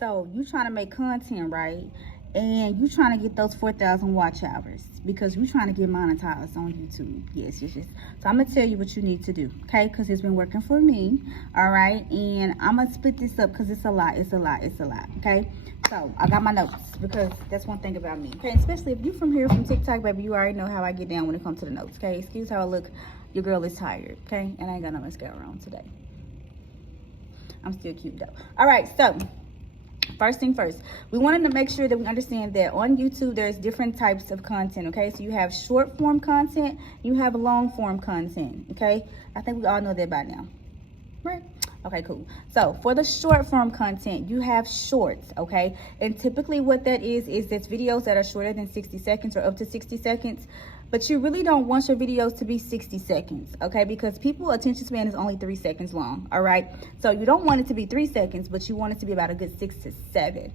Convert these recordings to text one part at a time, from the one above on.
So you trying to make content, right? And you trying to get those 4,000 watch hours because you trying to get monetized on YouTube. Yes. So I'm gonna tell you what you need to do, okay? Because it's been working for me, all right? And I'm gonna split this up because it's a lot, okay? So I got my notes because that's one thing about me, okay? Especially if you from here, from TikTok, baby, you already know how I get down when it comes to the notes, okay? Excuse how I look. Your girl is tired, okay? And I ain't got no mascara on today. I'm still cute though. All right, so first thing first, we wanted to make sure that we understand that on YouTube there's different types of content, okay? So you have short form content, you have long form content, okay? I think we all know that by now, right? Okay, cool. So for the short form content, you have shorts, okay? And typically what that is it's videos that are shorter than 60 seconds or up to 60 seconds. But you really don't want your videos to be 60 seconds, okay? Because people's attention span is only 3 seconds long, all right? So you don't want it to be 3 seconds, but you want it to be about a good 6 to 7,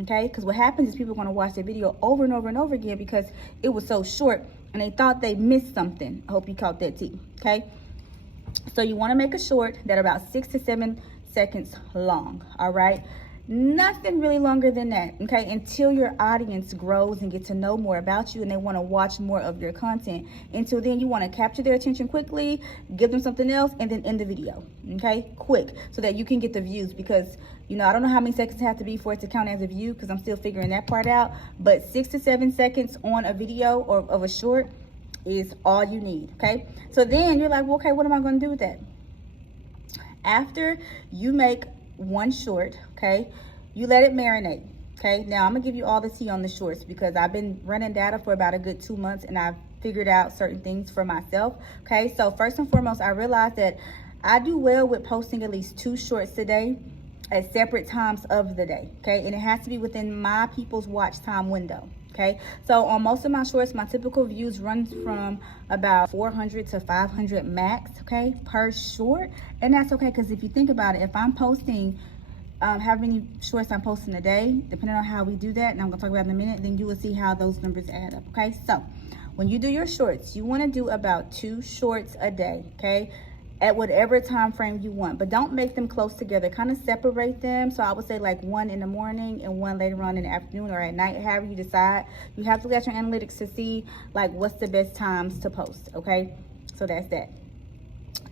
okay? Because what happens is people are going to watch the video over and over and over again because it was so short and they thought they missed something. I hope you caught that tea, okay? So you want to make a short that about 6 to 7 seconds long, all right? Nothing really longer than that, okay, until your audience grows and get to know more about you and they want to watch more of your content. Until then, you want to capture their attention quickly, give them something else, and then end the video, okay, quick, so that you can get the views. Because, you know, I don't know how many seconds have to be for it to count as a view because I'm still figuring that part out, but 6 to 7 seconds on a video or of a short is all you need, okay? So then you're like, well, okay, what am I going to do with that? After you make one short, okay, you let it marinate, okay? Now I'm gonna give you all the tea on the shorts because I've been running data for about a good 2 months and I've figured out certain things for myself, okay? So first and foremost, I realized that I do well with posting at least 2 shorts a day at separate times of the day, okay? And it has to be within my people's watch time window, okay? So on most of my shorts, my typical views runs from about 400 to 500 max, okay, per short. And that's okay, because if you think about it, if I'm posting how many shorts I'm posting a day, depending on how we do that, and I'm gonna talk about it in a minute, then you will see how those numbers add up, okay? So when you do your shorts, you wanna do about 2 shorts a day, okay? At whatever time frame you want, but don't make them close together. Kind of separate them. So I would say like 1 in the morning and 1 later on in the afternoon or at night, however you decide. You have to look at your analytics to see like what's the best times to post, okay? So that's that.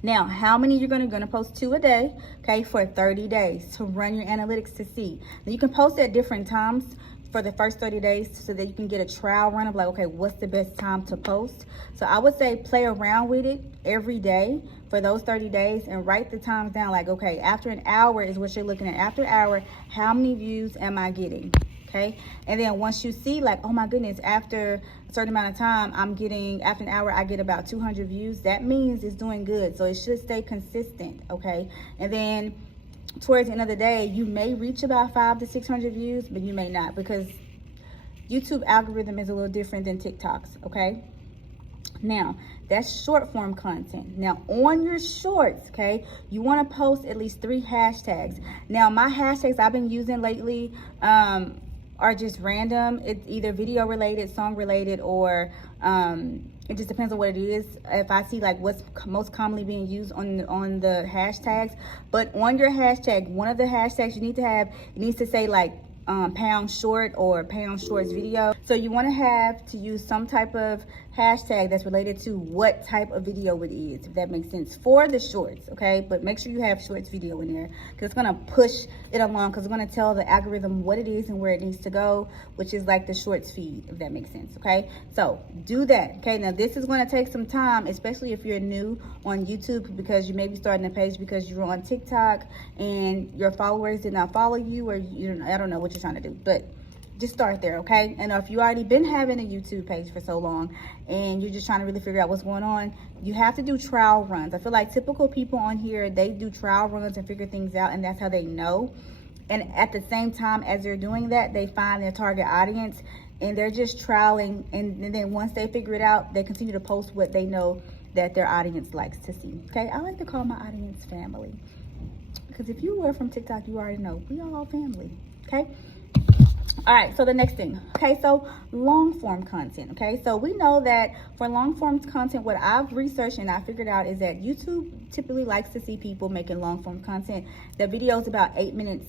Now, how many you're gonna post 2 a day, okay, for 30 days to run your analytics to see. Now you can post at different times for the first 30 days so that you can get a trial run of like, okay, what's the best time to post? So I would say play around with it every day for those 30 days and write the times down. Like, okay, after an hour is what you're looking at. After an hour, how many views am I getting? Okay, and then once you see like, oh my goodness, after a certain amount of time, I'm getting, after an hour, I get about 200 views. That means it's doing good. So it should stay consistent, okay? And then towards the end of the day, you may reach about 500 to 600 views, but you may not because YouTube algorithm is a little different than TikTok's, okay? Now, that's short form content. Now, on your shorts, okay, you want to post at least 3 hashtags. Now, my hashtags I've been using lately are just random. It's either video related, song related, or it just depends on what it is. If I see like what's most commonly being used on the hashtags. But on your hashtag, one of the hashtags you need to have, it needs to say like pound short or pound shorts video. So you want to use some type of hashtag that's related to what type of video it is, if that makes sense, for the shorts, okay? But make sure you have shorts video in there because it's going to push it along, because it's going to tell the algorithm what it is and where it needs to go, which is like the shorts feed, if that makes sense, okay? So do that, okay? Now this is going to take some time, especially if you're new on YouTube, because you may be starting a page because you're on TikTok and your followers did not follow you, or I don't know what you're trying to do, but just start there, okay? And if you already been having a YouTube page for so long and you're just trying to really figure out what's going on, you have to do trial runs. I feel like typical people on here, they do trial runs and figure things out, and that's how they know. And at the same time as they're doing that, they find their target audience and they're just trialing, and then once they figure it out, they continue to post what they know that their audience likes to see, okay? I like to call my audience family, because if you were from TikTok, you already know we are all family, okay? All right, so the next thing, okay, so long form content, okay? So we know that for long form content, what I've researched and I figured out is that YouTube typically likes to see people making long form content. The video is about 8 minutes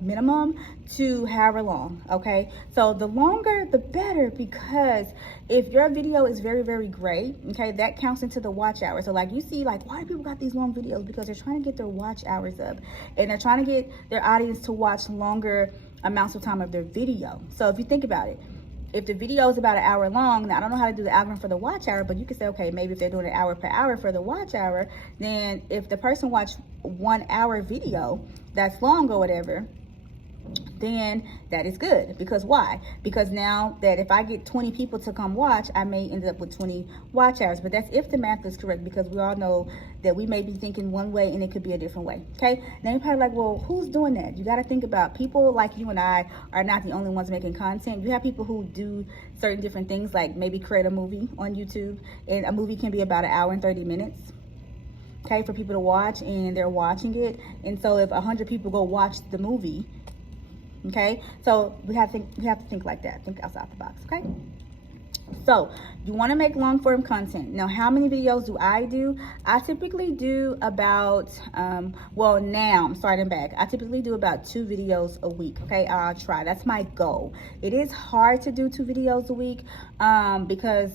minimum to however long. Okay, so the longer the better, because if your video is very, very great, okay, that counts into the watch hours. So like you see, like, why do people got these long videos? Because they're trying to get their watch hours up, and they're trying to get their audience to watch longer amounts of time of their video. So if you think about it, if the video is about an hour long, now I don't know how to do the algorithm for the watch hour, but you can say, okay, maybe if they're doing an hour per hour for the watch hour, then if the person watched 1 hour video that's long or whatever, then that is good. Because why? Because now that if I get 20 people to come watch, I may end up with 20 watch hours. But that's if the math is correct, because we all know that we may be thinking one way and it could be a different way. Okay, now you're probably like, well, who's doing that? You got to think about people like you and I are not the only ones making content. You have people who do certain different things, like maybe create a movie on YouTube, and a movie can be about 1 hour and 30 minutes. Okay, for people to watch, and they're watching it. And so if 100 people go watch the movie, okay, so we have to think like that, think outside the box. Okay, so you want to make long form content. Now, how many videos do? I typically do about well, now I'm starting back, I typically do about 2 videos a week. Okay, I'll try, that's my goal. It is hard to do 2 videos a week because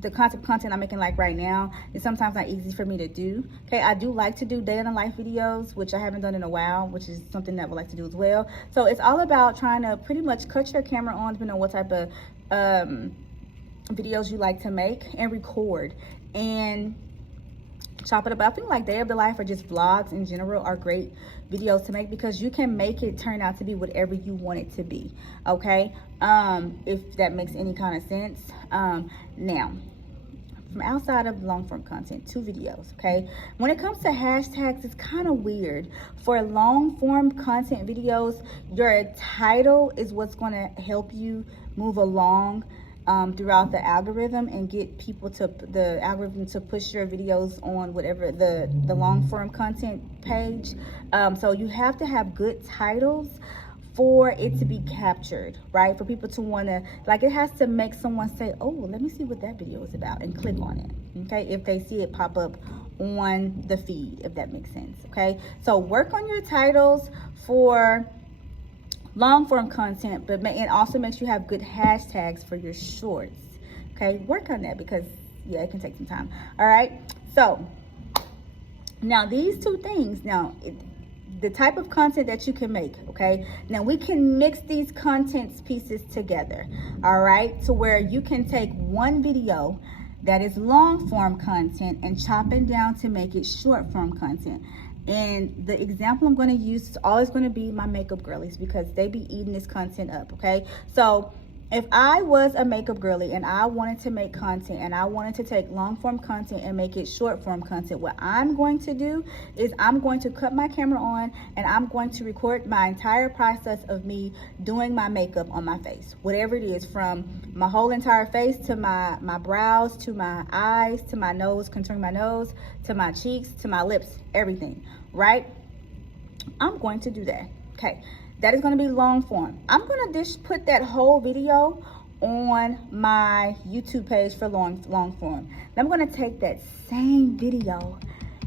the content I'm making like right now is sometimes not easy for me to do. Okay, I do like to do day in the life videos, which I haven't done in a while, which is something that I would like to do as well. So it's all about trying to pretty much cut your camera on, depending on what type of videos you like to make, and record and chop it up. I think like day of the life or just vlogs in general are great videos to make, because you can make it turn out to be whatever you want it to be. Okay, if that makes any kind of sense. Now, from outside of long form content, 2 videos. Okay, when it comes to hashtags, it's kind of weird. For long form content videos, your title is what's going to help you move along throughout the algorithm and get people to the algorithm to push your videos on whatever the long form content page. So you have to have good titles for it to be captured, right? For people to want to, like, it has to make someone say, oh, let me see what that video is about, and click on it. Okay, if they see it pop up on the feed, if that makes sense. Okay, so work on your titles for long form content, but it also makes you have good hashtags for your shorts. Okay, work on that, because yeah, it can take some time. All right, so now these 2 things, now the type of content that you can make. Okay, now we can mix these content pieces together, all right, to where you can take one video that is long form content and chop it down to make it short form content. And the example I'm going to use is always going to be my makeup girlies, because they be eating this content up. Okay, so if I was a makeup girly and I wanted to make content, and I wanted to take long form content and make it short form content, what I'm going to do is I'm going to cut my camera on, and I'm going to record my entire process of me doing my makeup on my face, whatever it is, from my whole entire face to my brows, to my eyes, to my nose, contouring my nose, to my cheeks, to my lips, everything, right? I'm going to do that. Okay, that is going to be long form. I'm going to just put that whole video on my YouTube page for long form. Then I'm going to take that same video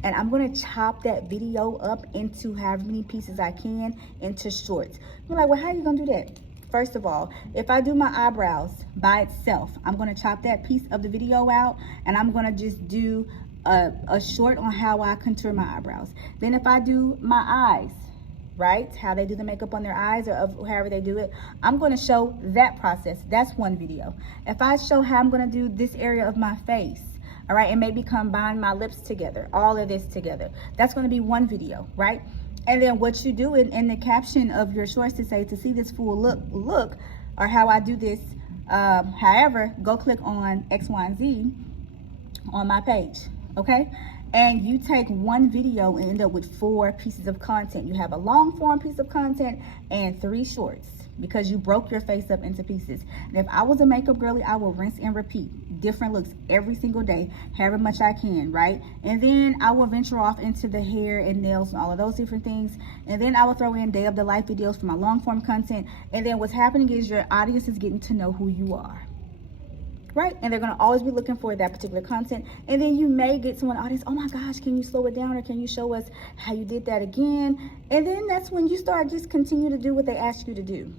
and I'm going to chop that video up into however many pieces I can into shorts. You're like, well, how are you going to do that? First of all, if I do my eyebrows by itself, I'm going to chop that piece of the video out, and I'm going to just do a short on how I contour my eyebrows. Then if I do my eyes, right, how they do the makeup on their eyes, or however they do it, I'm going to show that process. That's one video. If I show how I'm going to do this area of my face, all right, and maybe combine my lips together, all of this together, that's going to be one video, right? And then what you do in the caption of your shorts to say, to see this full look, or how I do this, however, go click on X, Y, and Z on my page, okay? And you take one video and end up with 4 pieces of content. You have a long form piece of content and 3 shorts, because you broke your face up into pieces. And if I was a makeup girly, I will rinse and repeat different looks every single day, however much I can, right? And then I will venture off into the hair and nails and all of those different things. And then I will throw in day of the life videos for my long form content. And then what's happening is your audience is getting to know who you are. right? And they're going to always be looking for that particular content. And then you may get someone audience, oh my gosh, can you slow it down, or can you show us how you did that again? And then that's when you start just continue to do what they ask you to do.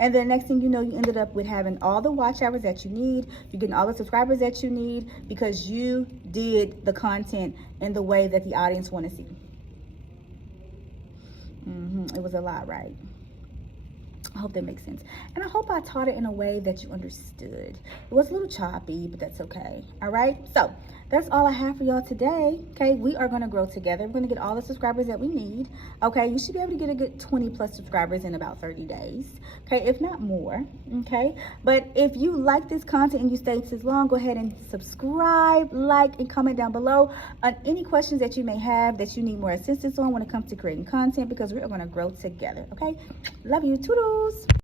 And then next thing you know, you ended up with having all the watch hours that you need. You're getting all the subscribers that you need because you did the content in the way that the audience want to see. It was a lot, right? I hope that makes sense. And I hope I taught it in a way that you understood. It was a little choppy, but that's okay. All right. So that's all I have for y'all today. Okay. We are going to grow together. We're going to get all the subscribers that we need. Okay. You should be able to get a good 20 plus subscribers in about 30 days. Okay. If not more. Okay. But if you like this content and you stayed this long, go ahead and subscribe, like, and comment down below on any questions that you may have that you need more assistance on when it comes to creating content, because we are going to grow together. Okay. Love you. Toodles.